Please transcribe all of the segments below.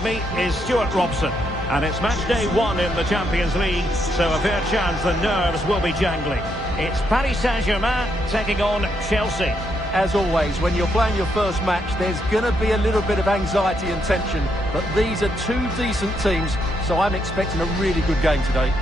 beside me is Stuart Robson. And it's match day 1 in the Champions League, so a fair chance the nerves will be jangling. It's Paris Saint-Germain taking on Chelsea. As always, when you're playing your first match, there's going to be a little bit of anxiety and tension. But these are two decent teams, so I'm expecting a really good game today.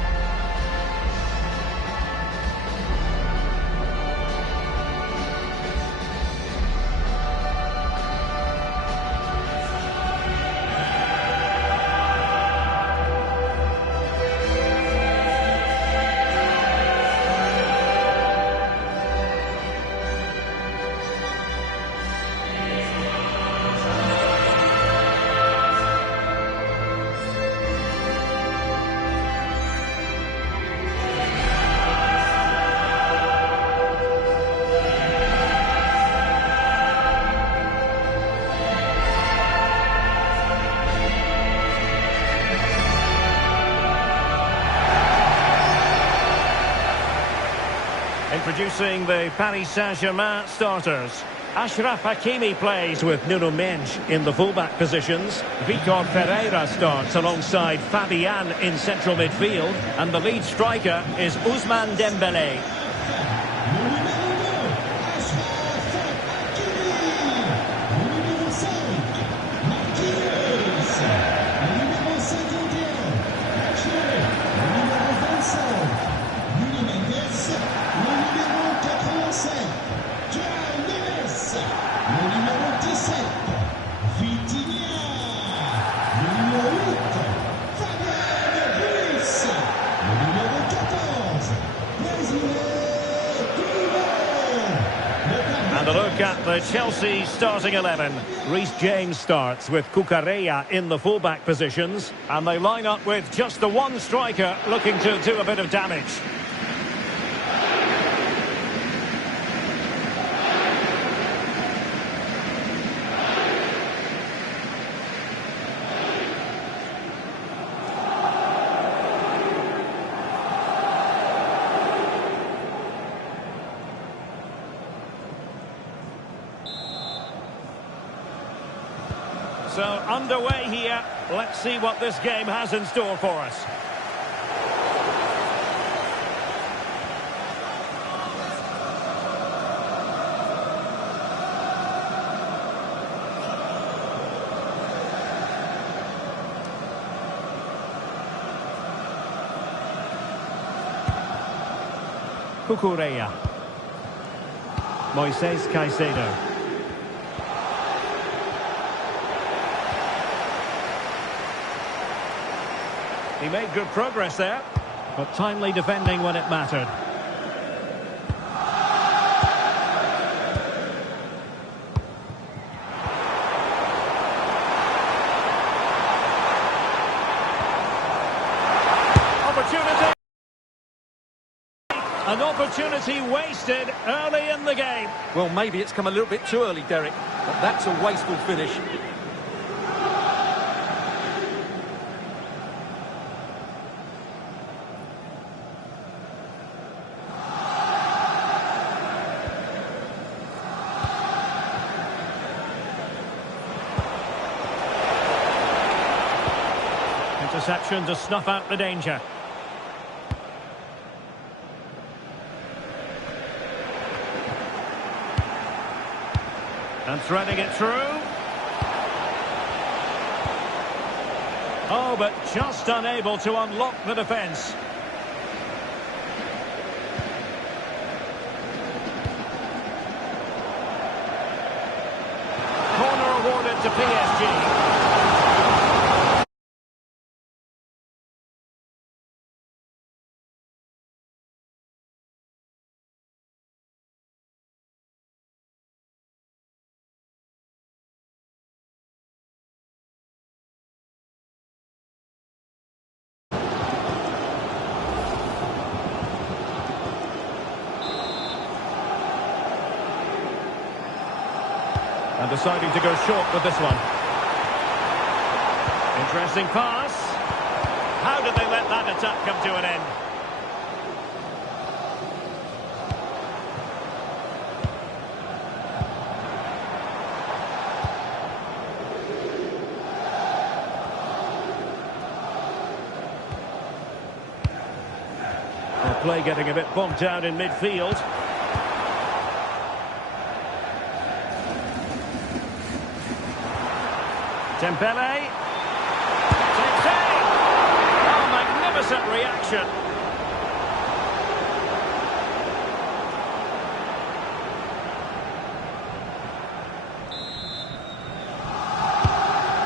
Introducing the Paris Saint-Germain starters. Achraf Hakimi plays with Nuno Mendes in the fullback positions. Vitor Ferreira starts alongside Fabian in central midfield. And the lead striker is Ousmane Dembélé. And a look at the Chelsea starting 11. Reece James starts with Cucurella in the fullback positions. And they line up with just the one striker looking to do a bit of damage. So underway here. Let's see what this game has in store for us. Cucurella. Moises Caicedo. He made good progress there, but timely defending when it mattered. Opportunity! An opportunity wasted early in the game. Well, maybe it's come a little bit too early, Derek, but that's a wasteful finish. Interception to snuff out the danger. And threading it through. Oh, but just unable to unlock the defence. Corner awarded to PSG. And deciding to go short with this one. Interesting pass. How did they let that attack come to an end? play getting a bit bogged down in midfield. Dembele. Takes aim. Oh, magnificent reaction.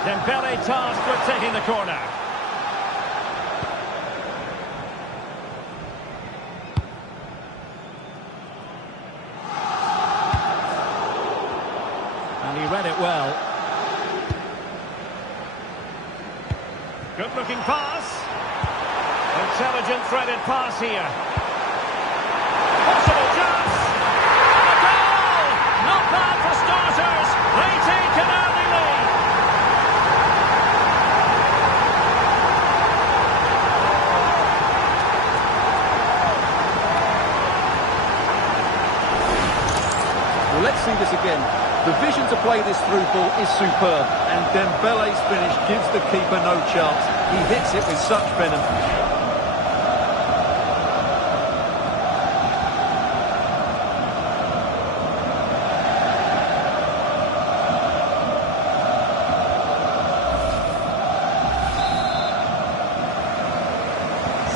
Dembele tasked with taking the corner. And he read it well. Good-looking pass. Intelligent threaded pass here. Possible chance. A goal! Not bad for starters. They take an early lead. Well, let's see this again. The vision to play this through ball is superb, and Dembele's finish gives the keeper no chance. He hits it with such venom.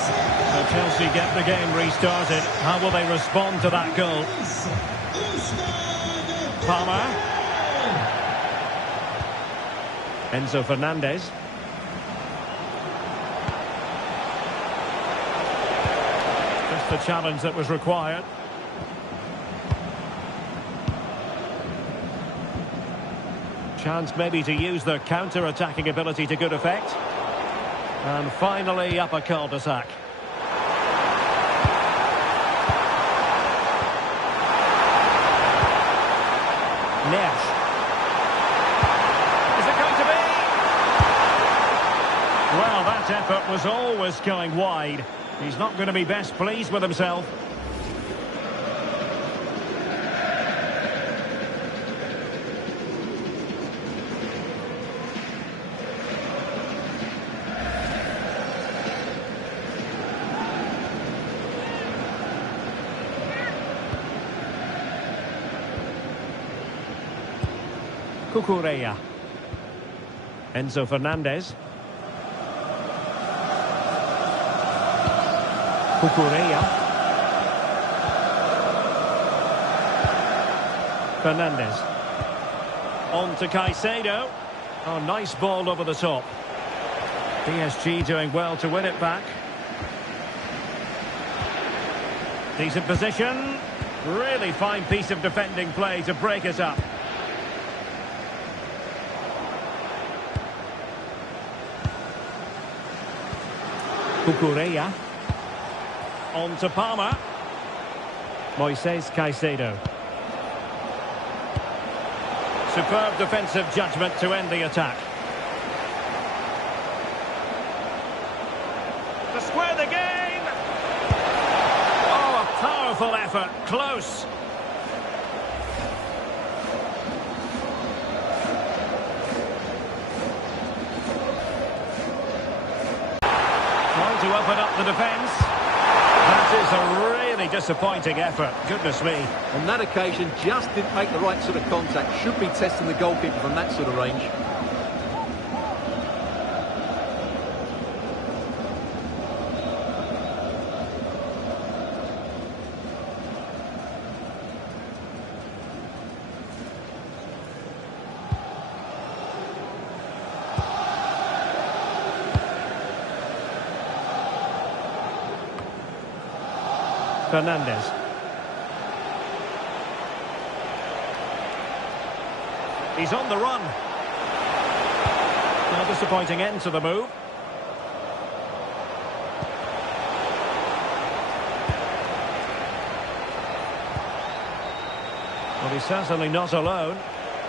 So Chelsea get the game restarted. How will they respond to that goal? Palmer. Enzo Fernandez. Just the challenge that was required. Chance maybe to use their counter-attacking ability to good effect. And finally up a cul-de-sac. Nash. Is it going to be? Well, that effort was always going wide. He's not going to be best pleased with himself. Cucurella. Enzo Fernandez. Cucurella. Fernandez. On to Caicedo. Oh, nice ball over the top. PSG doing well to win it back. Decent position. Really fine piece of defending play to break us up. Cucurella. On to Palmer. Moises Caicedo. Superb defensive judgment to end the attack. To square the game. Oh, a powerful effort. Close. To open up the defence. That is a really disappointing effort. Goodness me. On that occasion, just didn't make the right sort of contact. Should be testing the goalkeeper from that sort of range. Fernandez. He's on the run. A disappointing end to the move. Well, he's certainly not alone.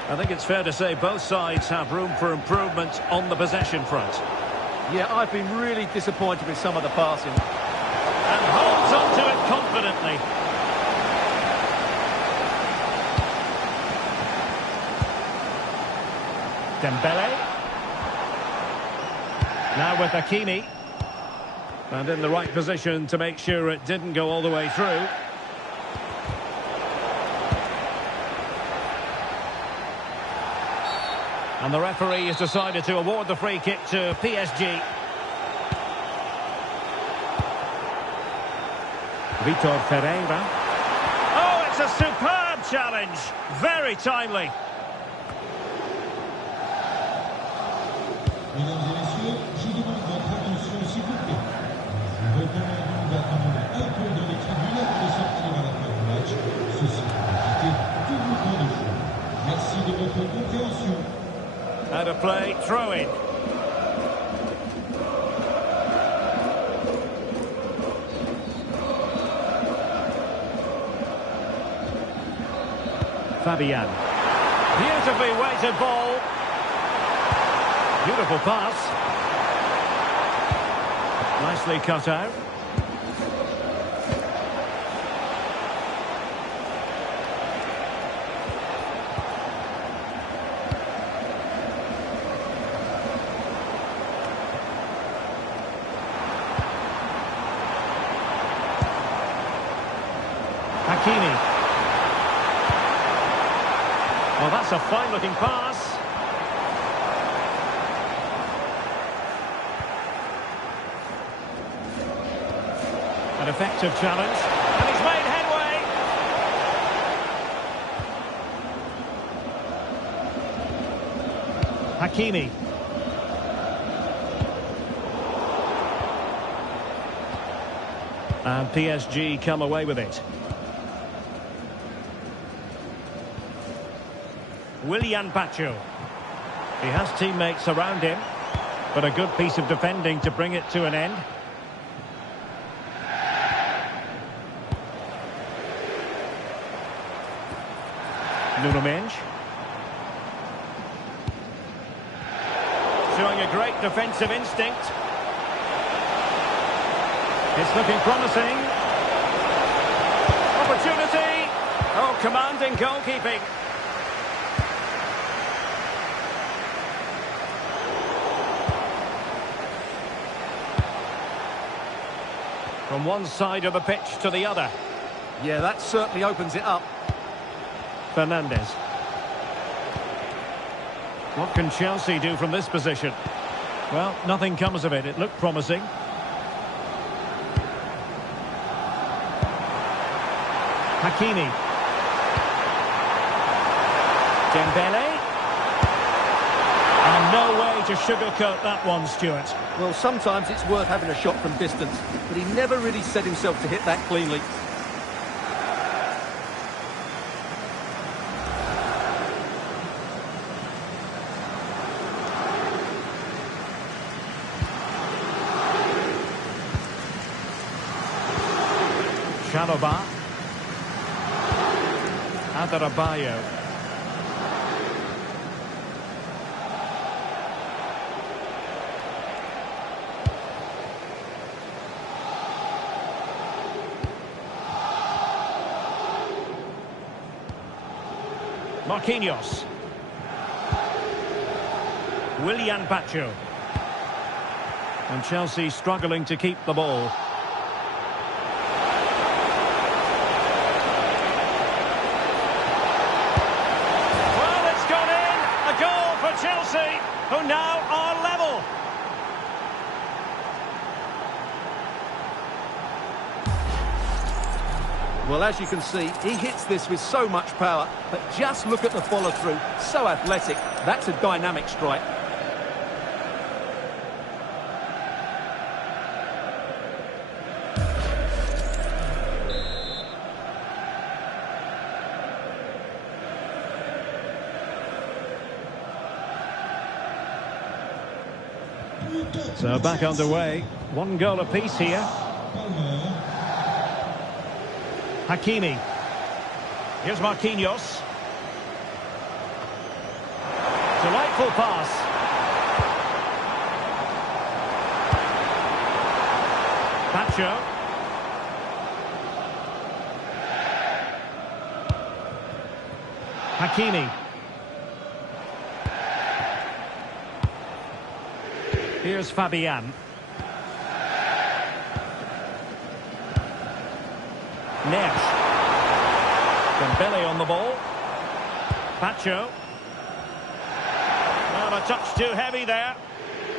I think it's fair to say both sides have room for improvement on the possession front. Yeah, I've been really disappointed with some of the passing. And holds on to it confidently. Dembele. Now with Hakimi. And in the right position to make sure it didn't go all the way through. And the referee has decided to award the free kick to PSG. Vitor Ferreira. Oh, it's a superb challenge. Very timely. Mesdames et messieurs, je demande votre attention s'il vous plaît. Nous recommandons d'attendre un peu dans les tribunes avant de sortir à la fin du match. Ceci pour éviter tout mouvement de jeu. Merci de votre compréhension. Out of play, throw in. Fabian. Beautifully weighted ball. Beautiful pass. Nicely cut out. Hakimi. Well, that's a fine-looking pass. An effective challenge. And he's made headway. Hakimi. And PSG come away with it. Willian Pacho. He has teammates around him, but a good piece of defending to bring it to an end. Nuno Mendes. Showing a great defensive instinct. It's looking promising. Opportunity. Oh, commanding goalkeeping. From one side of the pitch to the other. Yeah, that certainly opens it up. Fernandes. What can Chelsea do from this position? Well, nothing comes of it. It looked promising. Hakimi. Dembele. And no way to sugarcoat that one, Stuart. Well, sometimes it's worth having a shot from distance, but he never really set himself to hit that cleanly. Chalobah. Adarabioyo. Marquinhos. Willian Pacho. And Chelsea struggling to keep the ball. Well, it's gone in. A goal for Chelsea, who now are level. Well, as you can see, he hits this with so much power, but just look at the follow-through. So athletic. That's a dynamic strike. So back underway. One goal apiece here. Hakimi. Here's Marquinhos. Delightful pass. Pacho. Hakimi. Here's Fabian. Neves. Dembele on the ball. Pacho. Well, a touch too heavy there.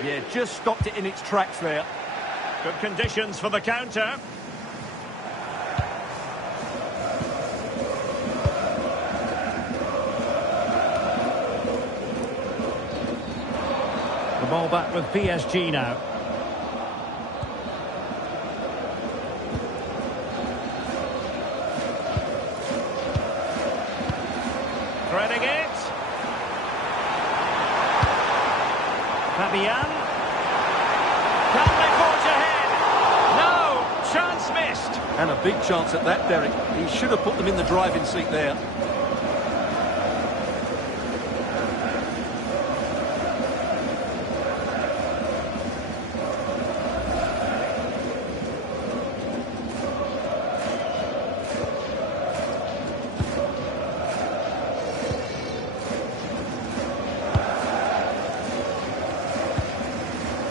Yeah, just stopped it in its tracks there. Good conditions for the counter. The ball back with PSG now. Threading it. Fabian. Can they forge ahead? No! Chance missed. And a big chance at that, Derek. He should have put them in the driving seat there.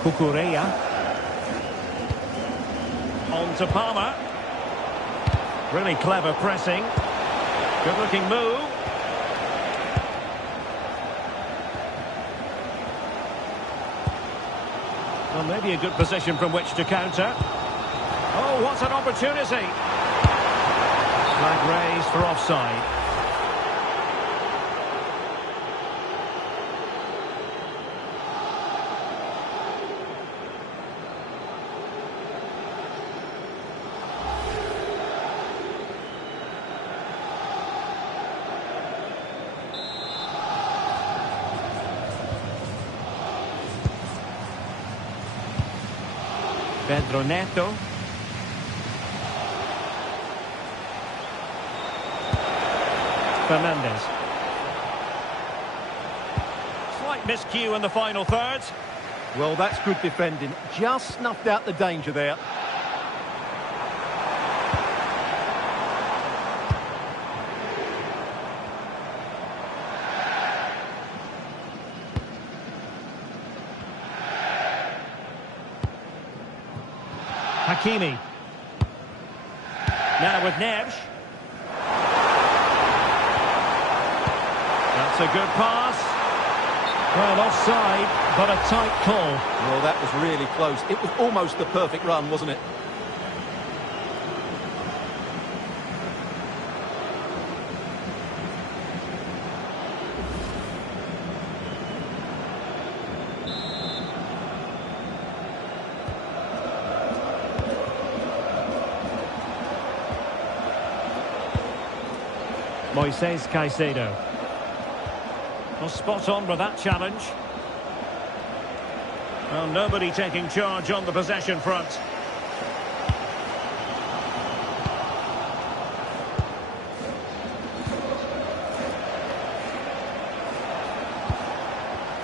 Cucurella. On to Palmer. Really clever pressing. Good looking move. Well, maybe a good position from which to counter. Oh, what an opportunity. Flag raised for offside. Pedro Neto. Fernandez. Slight miscue in the final third. Well, that's good defending. Just snuffed out the danger there. Hakimi. Now with Neves. That's a good pass. Well, offside, but a tight call. Well, that was really close. It was almost the perfect run, wasn't it? Moises Caicedo. Well, spot on with that challenge. Well, nobody taking charge on the possession front.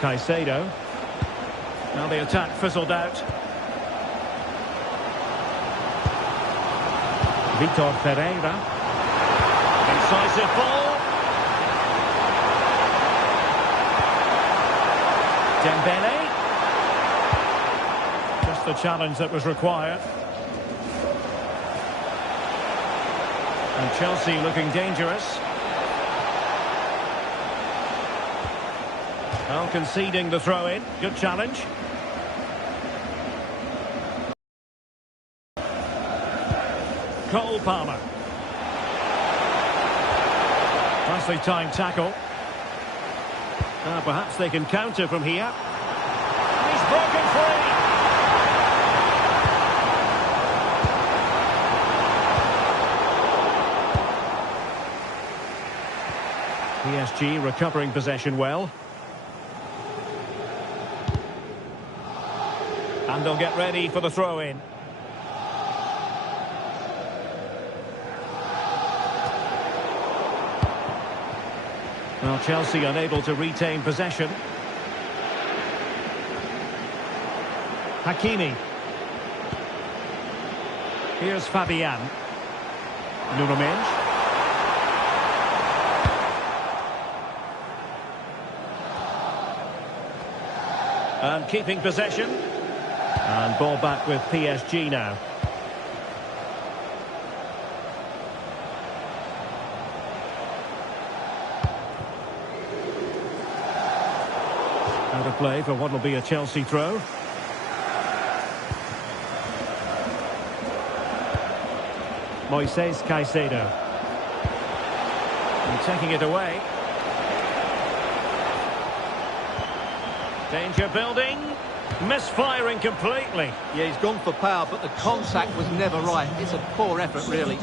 Caicedo. Now the attack fizzled out. Vitor Pereira. Incisive ball. Dembele. Just the challenge that was required. And Chelsea looking dangerous. Well, conceding the throw-in. Good challenge. Cole Palmer. Nicely timed tackle. Perhaps they can counter from here. He's broken free. PSG recovering possession well. And they'll get ready for the throw-in. Well, Chelsea unable to retain possession. Hakimi. Here's Fabian. Nuno Mendes. And keeping possession. And ball back with PSG now. Out of play for what will be a Chelsea throw. Moises Caicedo. And taking it away. Danger building. Misfiring completely. Yeah, he's gone for power, but the contact was never right. It's a poor effort, really.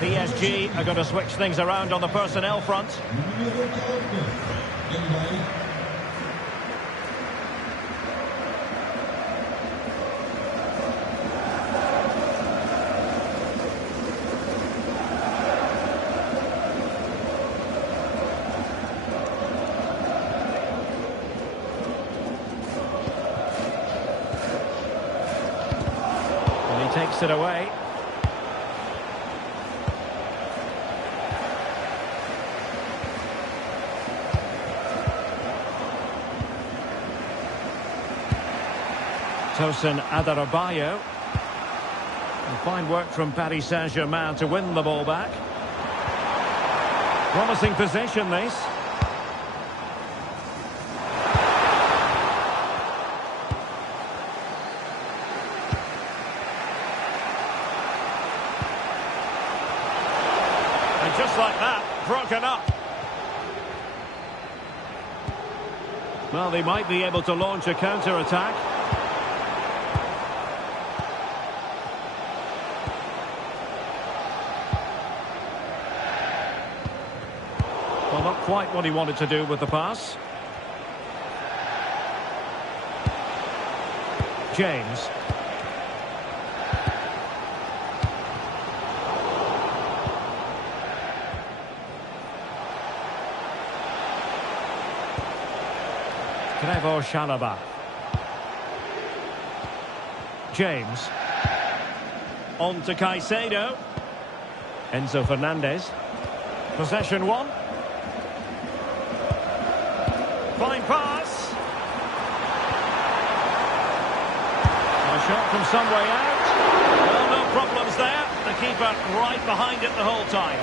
PSG are going to switch things around on the personnel front. And he takes it away. Tosin Adarabioyo. And fine work from Paris Saint-Germain to win the ball back. Promising possession, this. And just like that, broken up. Well, they might be able to launch a counter-attack. Well, not quite what he wanted to do with the pass. James. Trevor Chalobah. James. On to Caicedo. Enzo Fernandez. Possession one. Fine pass. A shot from some way out. Well, no problems there. The keeper right behind it the whole time.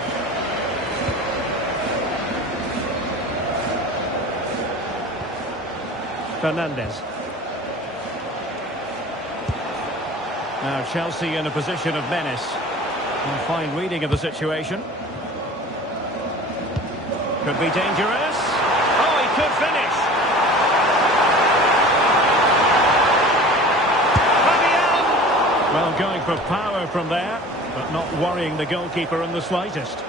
Fernandez. Now Chelsea in a position of menace. A fine reading of the situation. Could be dangerous. Oh, he could finish. Fabian! Well, going for power from there, but not worrying the goalkeeper in the slightest.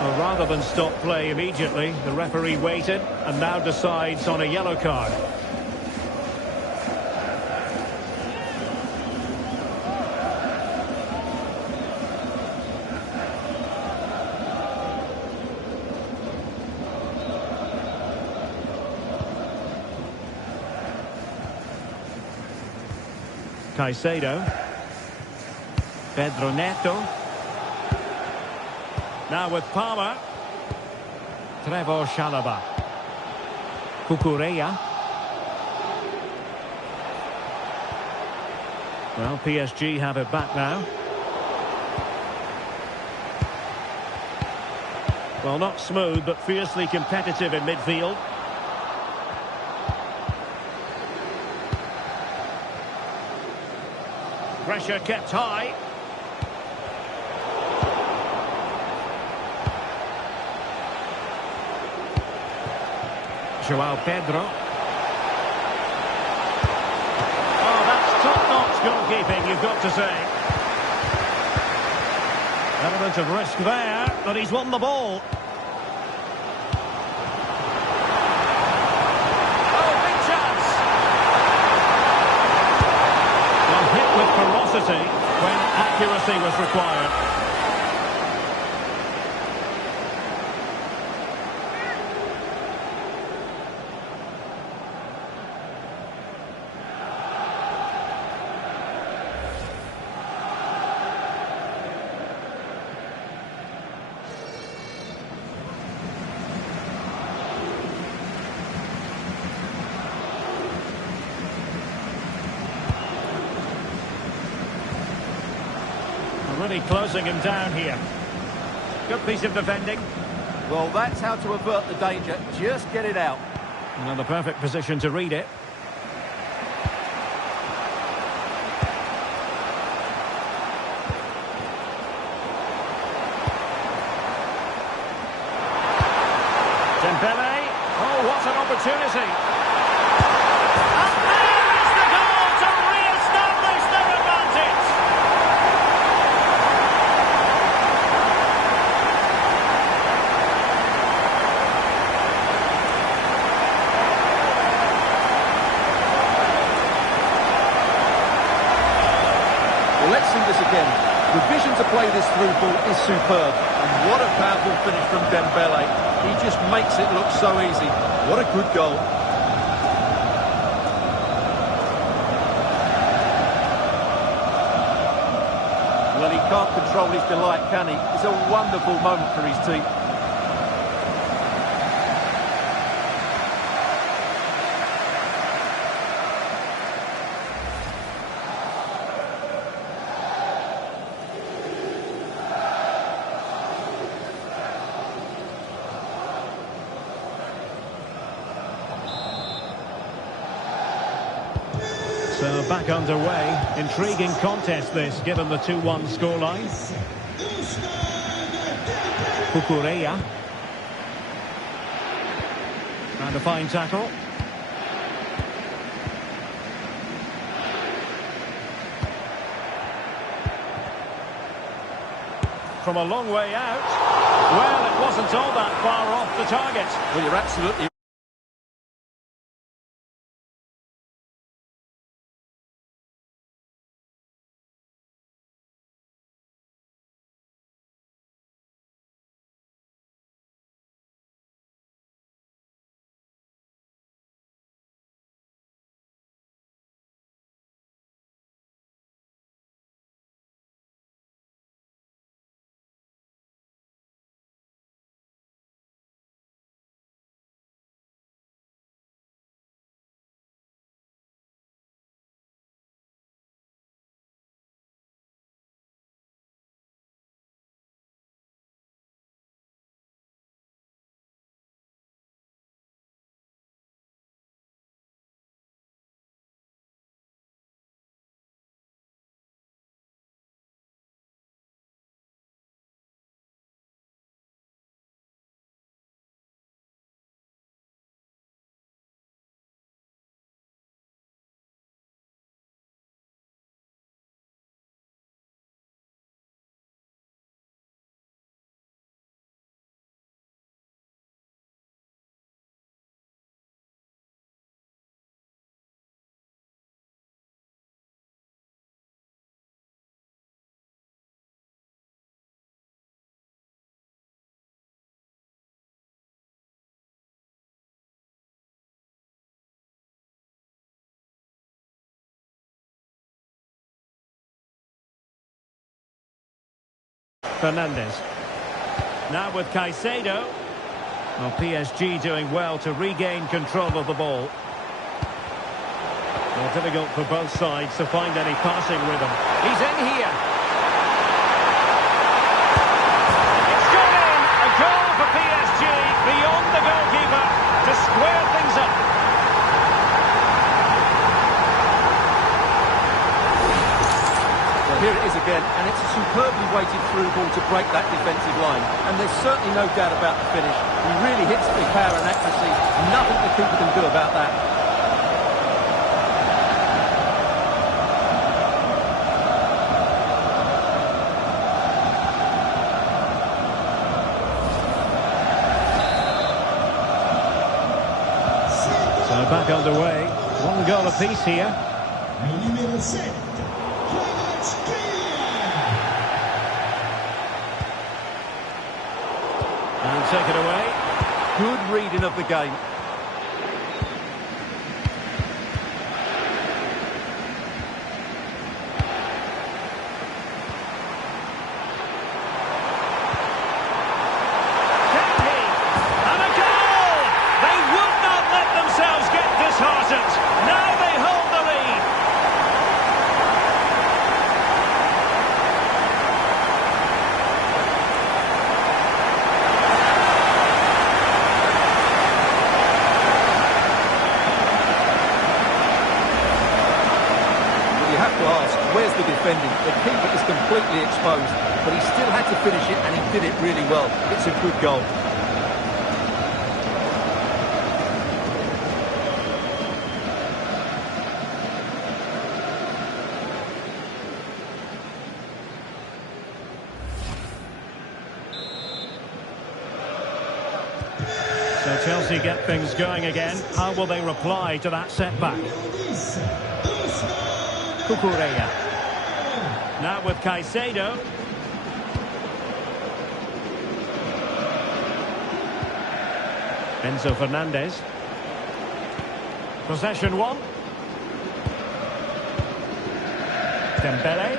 Well, rather than stop play immediately, the referee waited and now decides on a yellow card. Caicedo. Pedro Neto. Now with Palmer. Trevor Chalobah. Cucurella. Well, PSG have it back now. Well, not smooth, but fiercely competitive in midfield. Pressure kept high. Joao Pedro. Oh, that's top-notch goalkeeping, you've got to say. Element of risk there, but he's won the ball. Oh, big chance. Well, hit with ferocity when accuracy was required. Really closing him down here. Good piece of defending. Well, that's how to avert the danger. Just get it out. And the perfect position to read it. Dembele. Oh, what an opportunity. And there is the goal to re-establish their advantage. Well, let's see this again. The vision to play this through ball is superb. And what a powerful finish from Dembele. He just makes it look so easy. What a good goal. Well, he can't control his delight, can he? It's a wonderful moment for his team. So back underway. Intriguing contest this, given the 2-1 scoreline. Kukureya. And a fine tackle. From a long way out. Well, it wasn't all that far off the target. Well, you're absolutely Fernandes. Now with Caicedo. Well, PSG doing well to regain control of the ball. Well, difficult for both sides to find any passing rhythm. He's in here. It's gone in. A goal for PSG beyond the goalkeeper to square things up. Here it is again, and it's a superbly weighted through ball to break that defensive line. And there's certainly no doubt about the finish. He really hits it with power and accuracy. Nothing the keeper can do about that. So back underway. One goal apiece here. Le numéro 7. And take it away. Good reading of the game. And a goal! They would not let themselves get disheartened. Now they hold the lead. Where's the defending? The keeper is completely exposed, but he still had to finish it, and he did it really well. It's a good goal. So Chelsea get things going again. How will they reply to that setback? Cucurella. Now with Caicedo. Enzo Fernandez. Possession one. Dembele.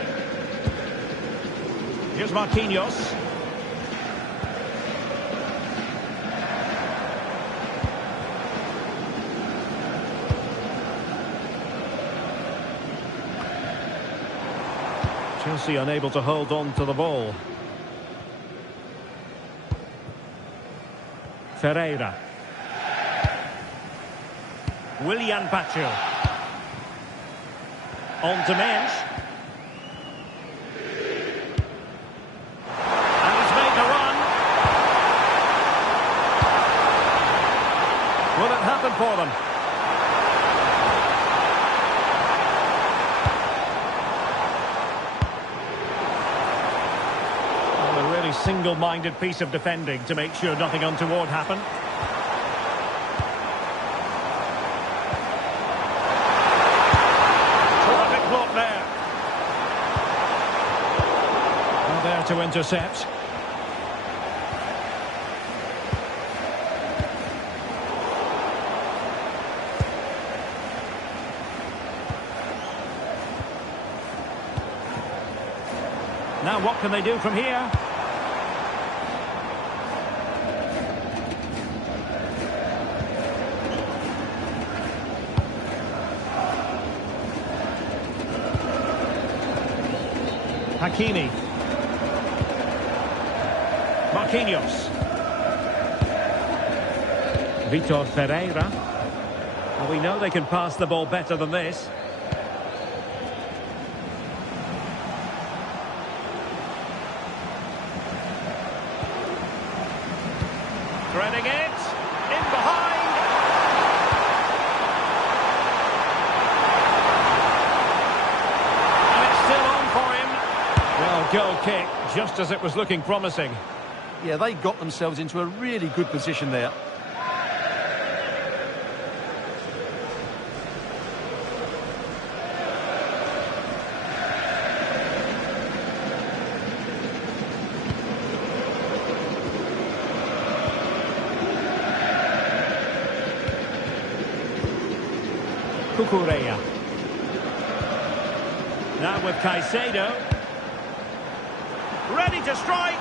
Here's Marquinhos. Chelsea unable to hold on to the ball. Ferreira. Willian Pacho. On to Mensch. And he's made the run. Will it happen for them? Single-minded piece of defending to make sure nothing untoward happened. Terrific block there. Well, there to intercept. Now what can they do from here? Hakimi. Marquinhos. Vitor Ferreira. Well, we know they can pass the ball better than this. Threading it. In behind. And it's still on for him. Well, goal kick, just as it was looking promising. Yeah, they got themselves into a really good position there. Cucurella. Now with Caicedo. Ready to strike.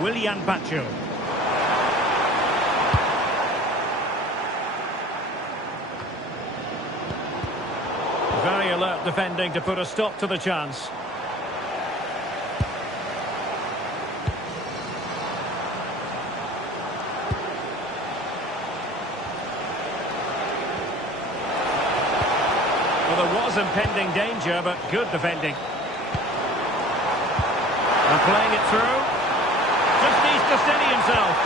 Willian Pacho. Very alert defending to put a stop to the chance. Well, there was impending danger, but good defending. And playing it through. Just needs to steady himself.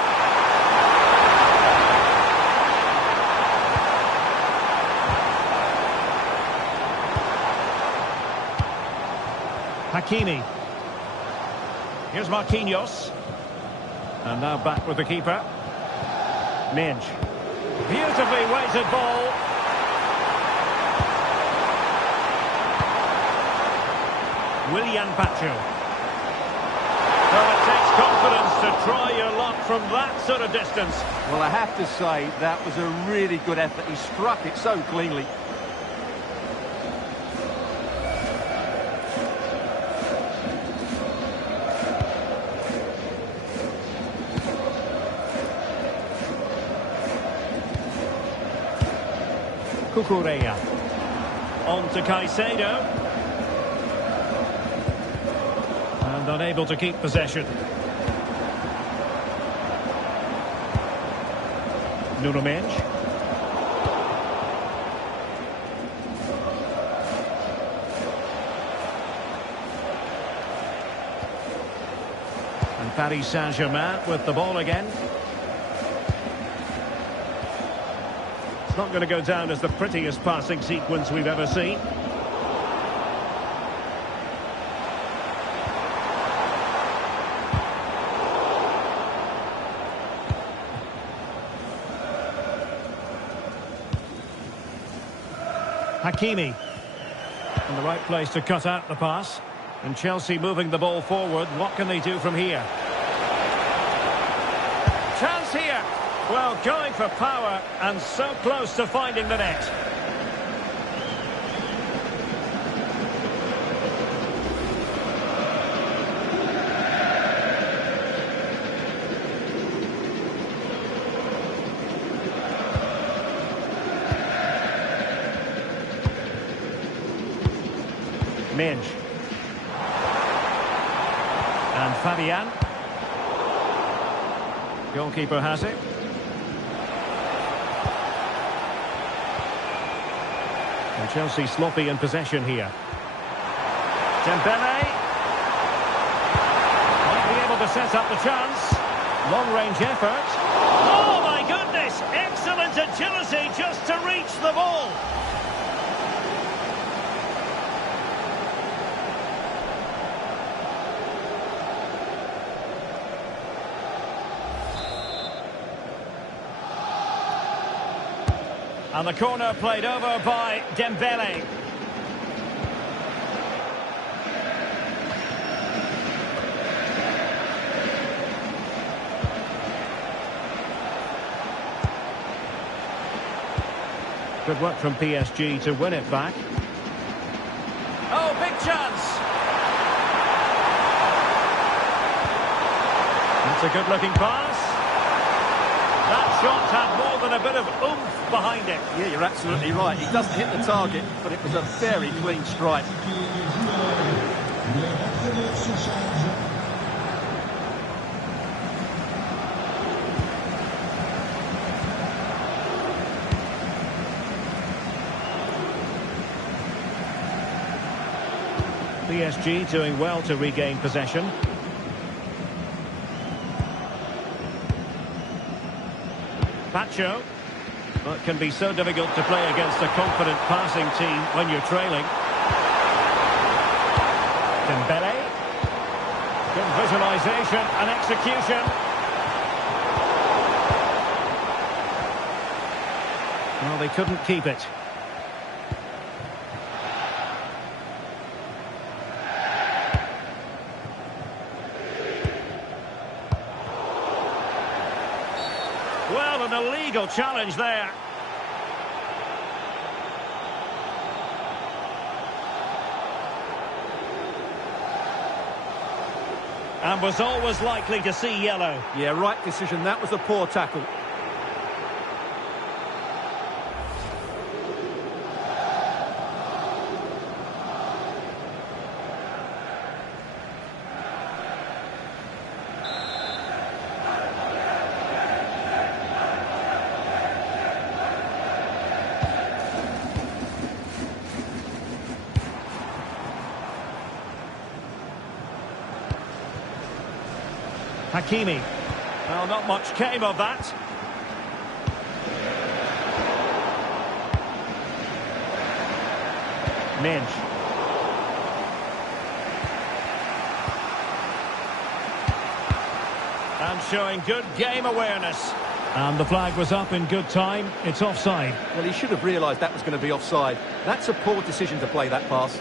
Hakimi. Here's Marquinhos. And now back with the keeper. Mensch. Beautifully weighted ball. Willian Pacho. Well, it takes confidence to try your luck from that sort of distance. Well, I have to say, that was a really good effort. He struck it so cleanly. Cucurella. On to Caicedo. And unable to keep possession. Nuno Mensch. Paris Saint-Germain with the ball again. It's not going to go down as the prettiest passing sequence we've ever seen. Hakimi. In the right place to cut out the pass. And Chelsea moving the ball forward. What can they do from here? Chance here. Well, going for power and so close to finding the net. Minge. And Fabian. Goalkeeper has it. And Chelsea sloppy in possession here. Dembele. Might be able to set up the chance. Long-range effort. Oh my goodness! Excellent agility just to reach the ball. And the corner played over by Dembele. Good work from PSG to win it back. Oh, big chance! That's a good-looking pass. That shot had more than a bit of oomph behind it. Yeah, you're absolutely right. He doesn't hit the target, but it was a very clean strike. PSG doing well to regain possession. Pacho. Well, it can be so difficult to play against a confident passing team when you're trailing. Dembele. Good visualisation and execution. Well, they couldn't keep it. Well, an illegal challenge there. And was always likely to see yellow. Yeah, right decision. That was a poor tackle. Hakimi. Well, not much came of that. Minge. And showing good game awareness. And the flag was up in good time. It's offside. Well, he should have realised that was going to be offside. That's a poor decision to play that pass.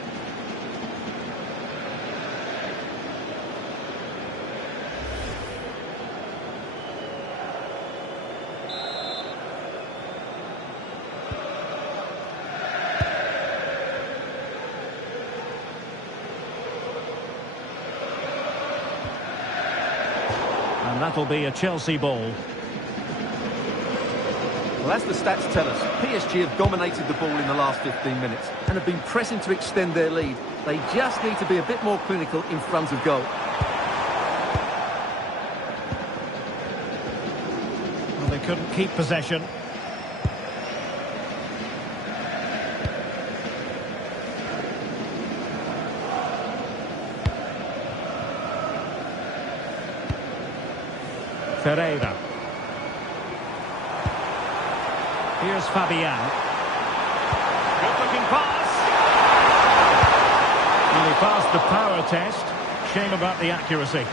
And that'll be a Chelsea ball. Well, as the stats tell us, PSG have dominated the ball in the last 15 minutes and have been pressing to extend their lead. They just need to be a bit more clinical in front of goal. Well, they couldn't keep possession. Ferreira. Here's Fabian. Good-looking pass. And he passed the power test. Shame about the accuracy.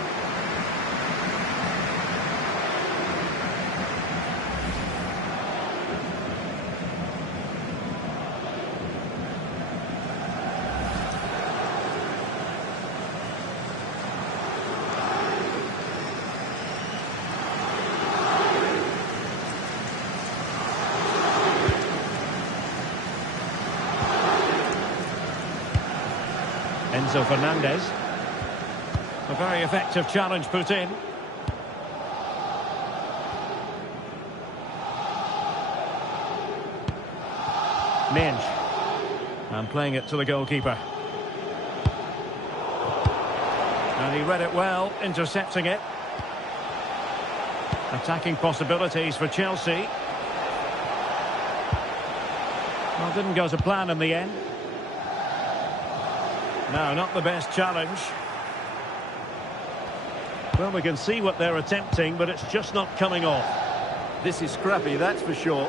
Enzo Fernandez. A very effective challenge put in. Mensch. And playing it to the goalkeeper. And he read it well, intercepting it. Attacking possibilities for Chelsea. Well, didn't go to plan in the end. No, not the best challenge. Well, we can see what they're attempting, but it's just not coming off. This is scrappy, that's for sure.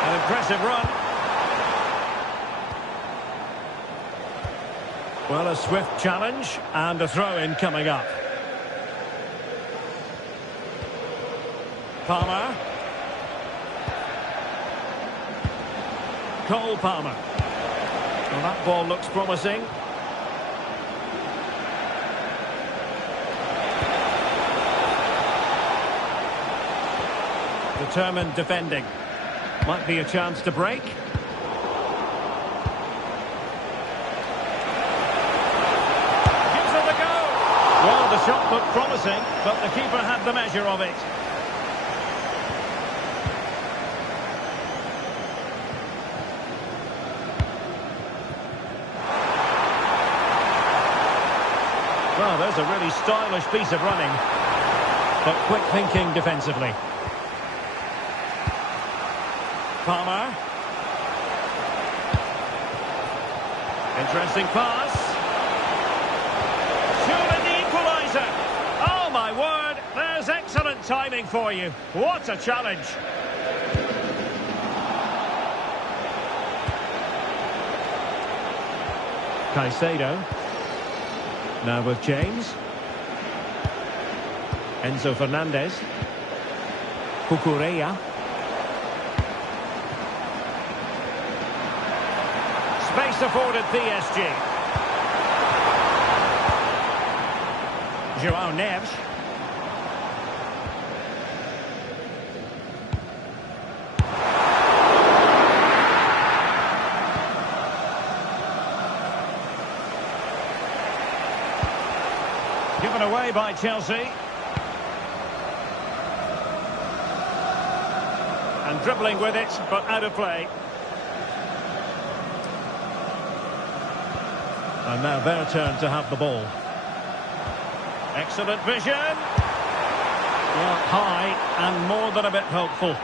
An impressive run. Well, a swift challenge and a throw-in coming up. Palmer. Cole Palmer. Well, that ball looks promising. Determined defending. Might be a chance to break. Gives it a go. Well, the shot looked promising, but the keeper had the measure of it. Well, there's a really stylish piece of running, but quick thinking defensively. Palmer. Interesting pass. Surely the equalizer. Oh, my word. There's excellent timing for you. What a challenge. Caicedo. Now with James. Enzo Fernandez. Cucurella. Space afforded PSG. João Neves. Given away by Chelsea. And dribbling with it, but out of play. And now their turn to have the ball. Excellent vision. Well, high and more than a bit hopeful.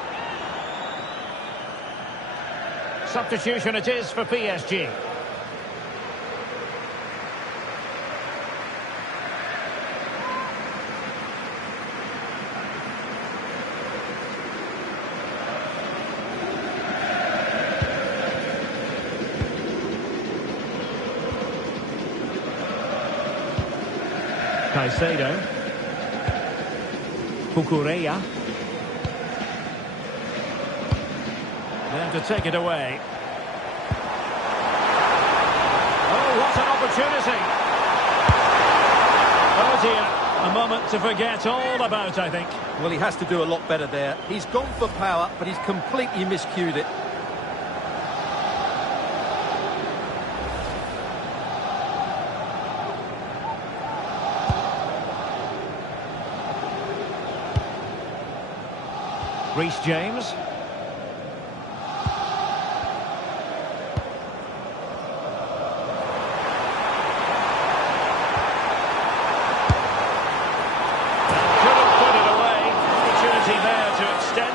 Substitution it is for PSG. Caicedo. Cucurella. There to take it away. Oh, what an opportunity. Oh dear, a moment to forget all about, I think. Well, he has to do a lot better there. He's gone for power, but he's completely miscued it. Reece James.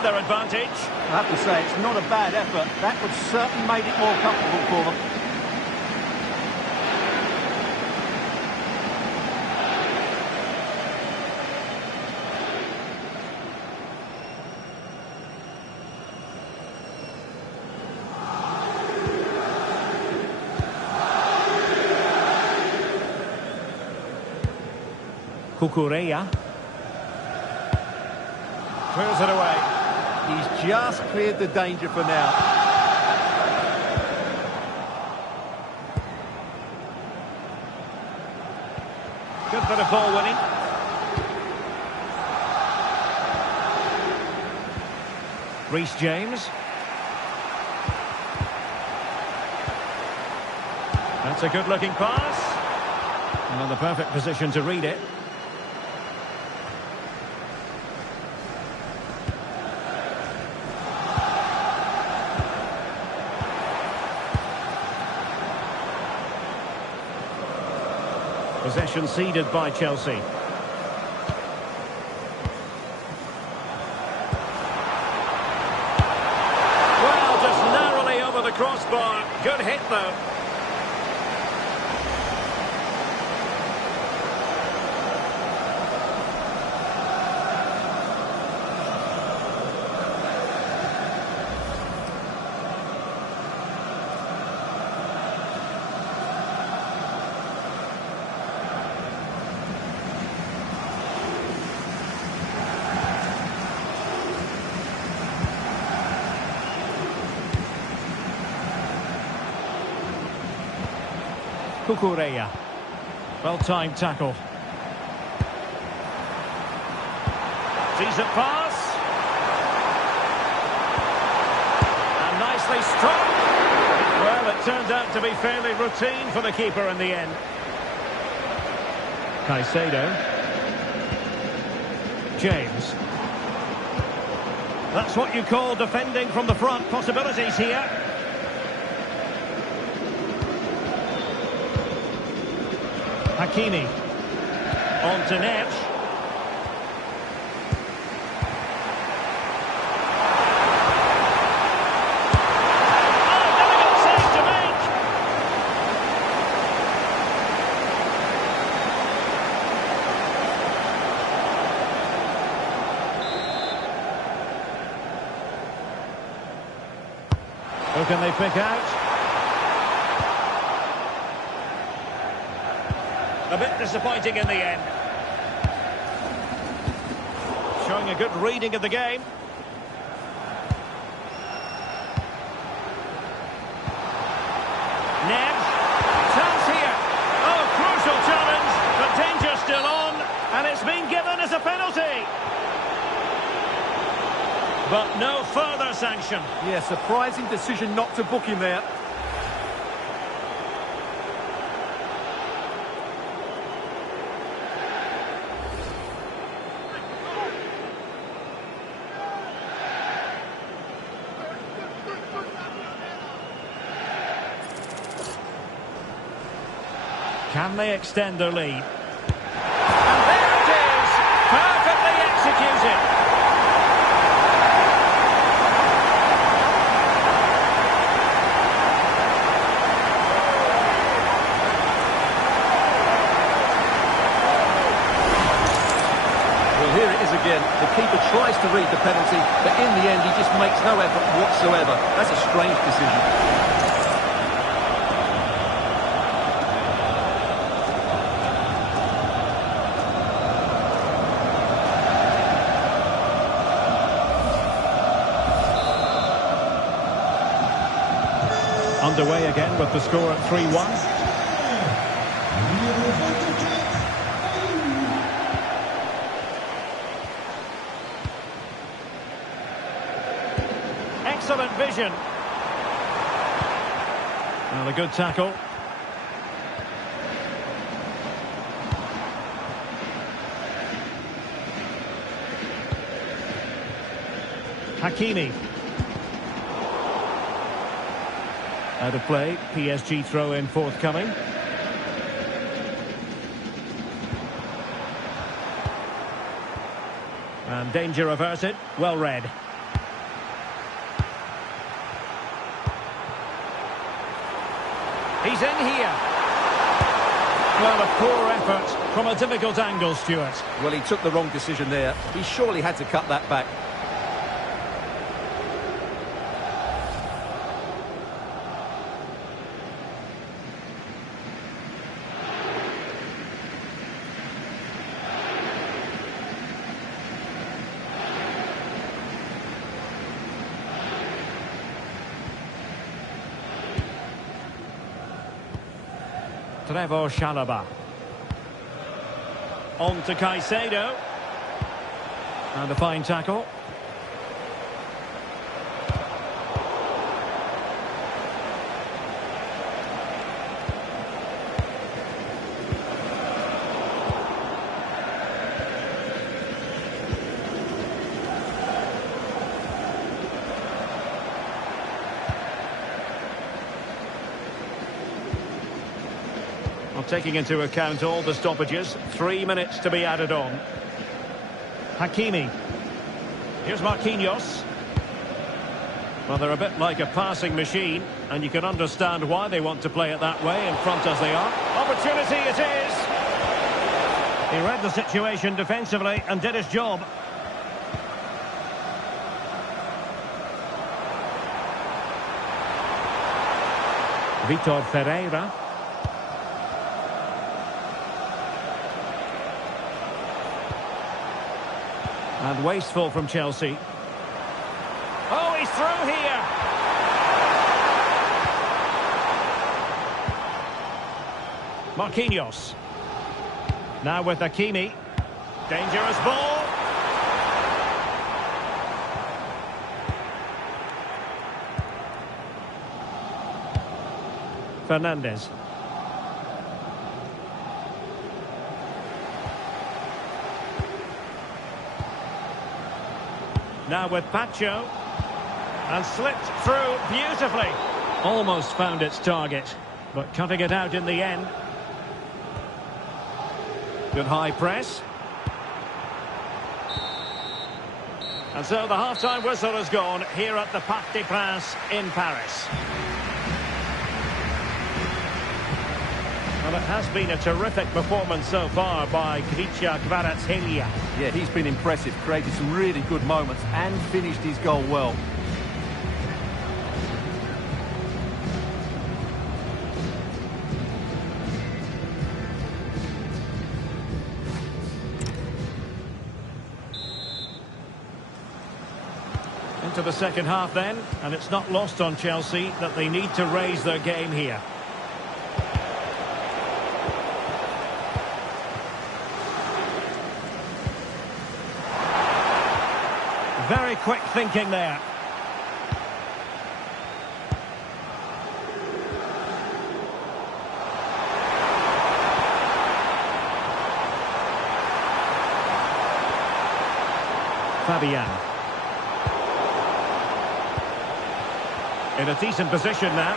Their advantage. I have to say, it's not a bad effort. That would certainly made it more comfortable for them. Cucurella. Clears it away. He's just cleared the danger for now. Good bit of ball winning. Reece James. That's a good-looking pass. And on the perfect position to read it. Possession ceded by Chelsea. Well, just narrowly over the crossbar. Good hit, though. Cucurella. Well-timed tackle. Decent pass. And nicely struck. Well, it turned out to be fairly routine for the keeper in the end. Caicedo. James. That's what you call defending from the front. Possibilities here. Hakimi. On to Neves. Oh, difficult save to make. Who can they pick out? A bit disappointing in the end. Showing a good reading of the game. Neves. Chance here. Oh, crucial challenge. But danger still on. And it's been given as a penalty. But no further sanction. Yeah, surprising decision not to book him there. Can they extend their lead? And there it is! Perfectly executed! Well, here it is again. The keeper tries to read the penalty, but in the end he just makes no effort whatsoever. That's a strange decision. Underway again with the score at 3-1. Excellent vision. Well, a good tackle. Hakimi. Out of play, PSG throw-in forthcoming. And danger averted, well read. He's in here. Well, a poor effort from a difficult angle, Stuart. Well, he took the wrong decision there. He surely had to cut that back. Trevoh Chalobah. On to Caicedo. And a fine tackle. Well, taking into account all the stoppages, 3 minutes to be added on. Hakimi. Here's Marquinhos. Well, they're a bit like a passing machine, and you can understand why they want to play it that way, in front as they are. Opportunity it is! He read the situation defensively and did his job. Vitor Ferreira. And wasteful from Chelsea. Oh, he's through here! Marquinhos. Now with Hakimi. Dangerous ball. Fernandes. Now with Pacho. And slipped through beautifully. Almost found its target, but cutting it out in the end. Good high press. And so the half-time whistle has gone here at the Parc des Princes in Paris. Well, it has been a terrific performance so far by Khvicha Kvaratskhelia. Yeah, he's been impressive, created some really good moments and finished his goal well. Into the second half then, and it's not lost on Chelsea that they need to raise their game here. Very quick thinking there. Fabian. In a decent position now.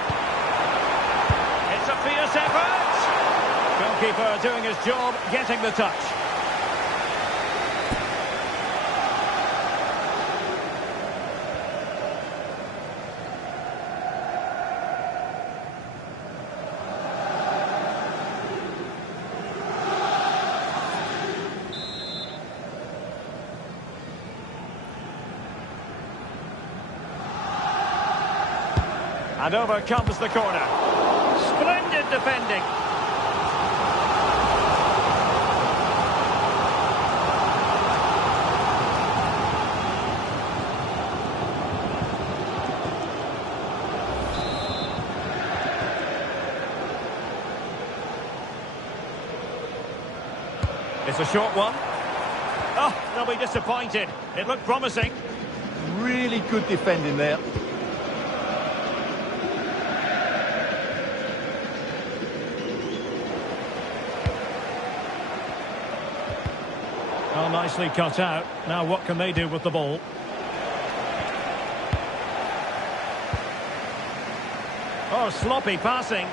It's a fierce effort. Goalkeeper doing his job, getting the touch. And over comes the corner. Splendid defending. It's a short one. Oh, they'll be disappointed. It looked promising. Really good defending there. Oh, nicely cut out. Now what can they do with the ball? Oh, sloppy passing.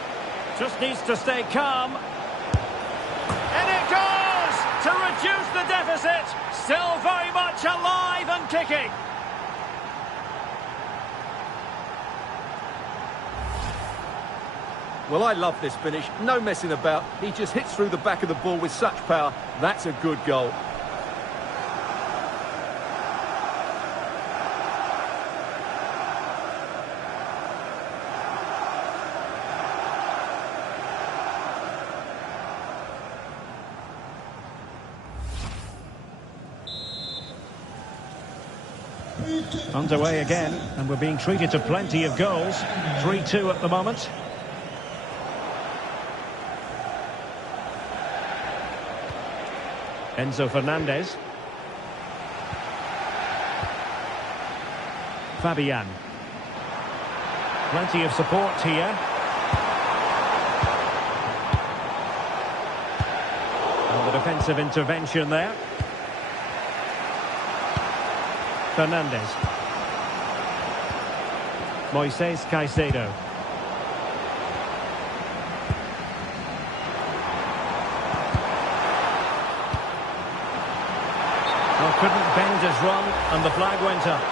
Just needs to stay calm. And it goes! To reduce the deficit. Still very much alive and kicking. Well, I love this finish. No messing about. He just hits through the back of the ball with such power. That's a good goal. Underway again, and we're being treated to plenty of goals. 3-2 at the moment. Enzo Fernandez. Fabian. Plenty of support here. And the defensive intervention there. Fernandez. Moises Caicedo. Well, couldn't bend his run, and the flag went up.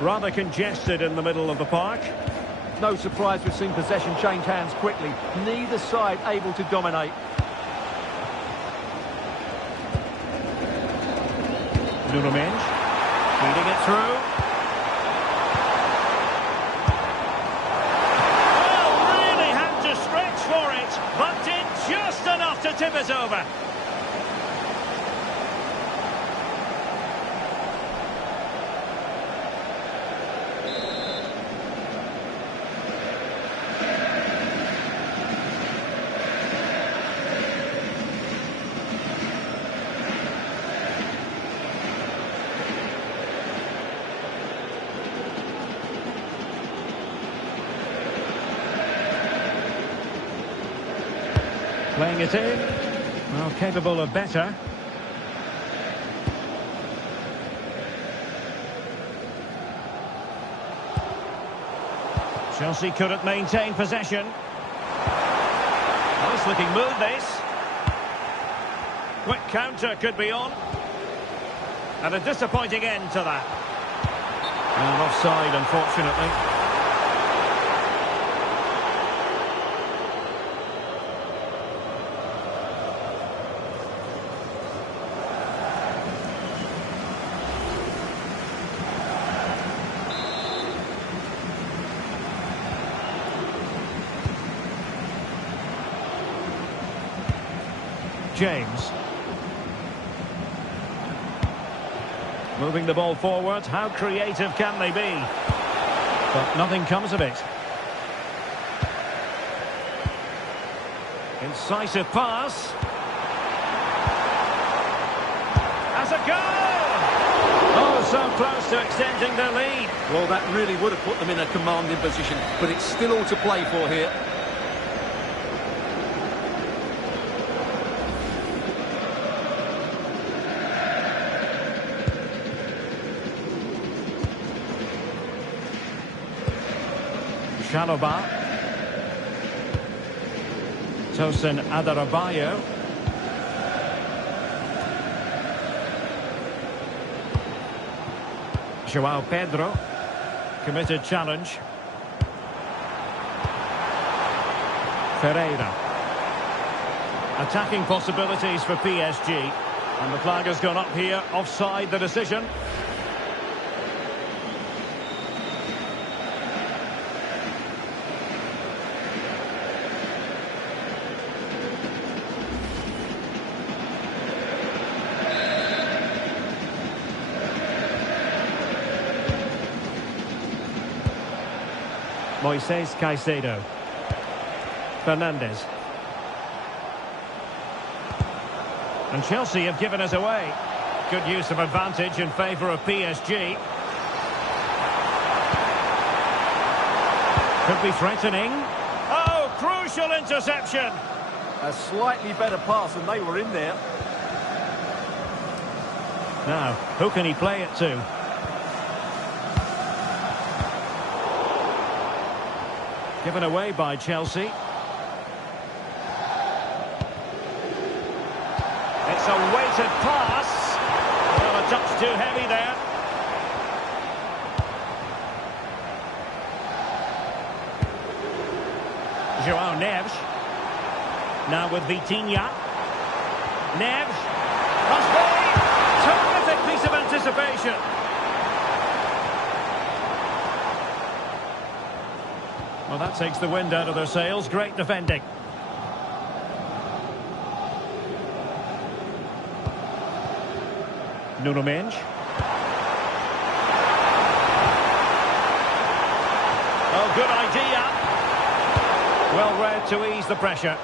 Rather congested in the middle of the park. No surprise we've seen possession change hands quickly. Neither side able to dominate. Nuno Mendes feeding it through. Well, really had to stretch for it, but did just enough to tip it over. Playing it in. Well, capable of better. Chelsea couldn't maintain possession. Nice looking move, this. Quick counter could be on. And a disappointing end to that. And offside, unfortunately. James. Moving the ball forward. How creative can they be? But nothing comes of it. Incisive pass. As a goal! Oh, so close to extending their lead. Well, that really would have put them in a commanding position, but it's still all to play for here. Chalobah. Tosin Adarabayo. João Pedro. Committed challenge. Ferreira. Attacking possibilities for PSG. And the flag has gone up here. Offside the decision. Moises Caicedo. Fernandez. And Chelsea have given us away. Good use of advantage in favour of PSG. Could be threatening. Oh, crucial interception. A slightly better pass and they were in there. Now, who can he play it to? Given away by Chelsea. It's a weighted pass. Well, a touch too heavy there. João Neves. Now with Vitinha. Neves. possession. Well, that takes the wind out of their sails. Great defending. Nuno Mendes. Oh, good idea. Well read to ease the pressure.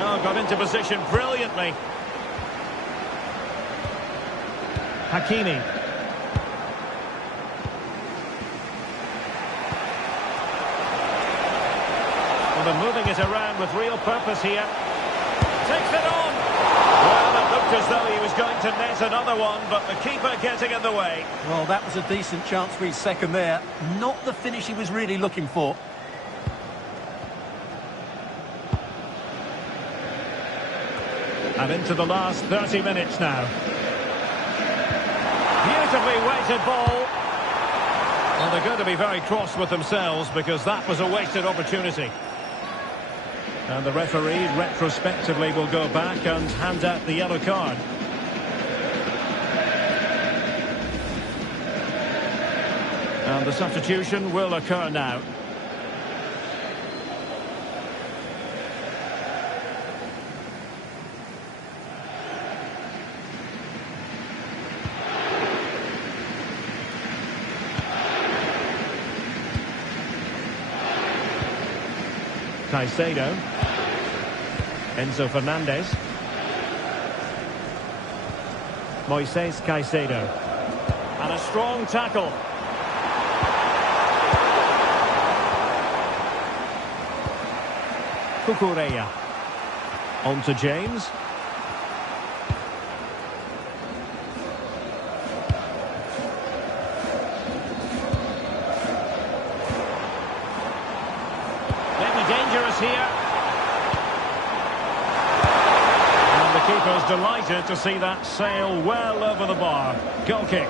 Oh, got into position brilliantly. Hakimi. Well, they're moving it around with real purpose here. Takes it on. Well, it looked as though he was going to net another one, but the keeper getting in the way. Well, that was a decent chance for his second there. Not the finish he was really looking for. And into the last 30 minutes now. Beautifully weighted ball. Well, they're going to be very cross with themselves because that was a wasted opportunity. And the referee retrospectively will go back and hand out the yellow card. And the substitution will occur now. Caicedo. Enzo Fernandez. Moises Caicedo. And a strong tackle. Cucurella. On to James. Dangerous here. And the keeper's delighted to see that sail well over the bar. Goal kick.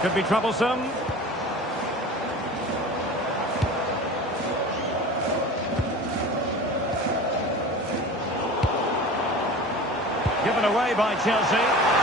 Could be troublesome. Given away by Chelsea.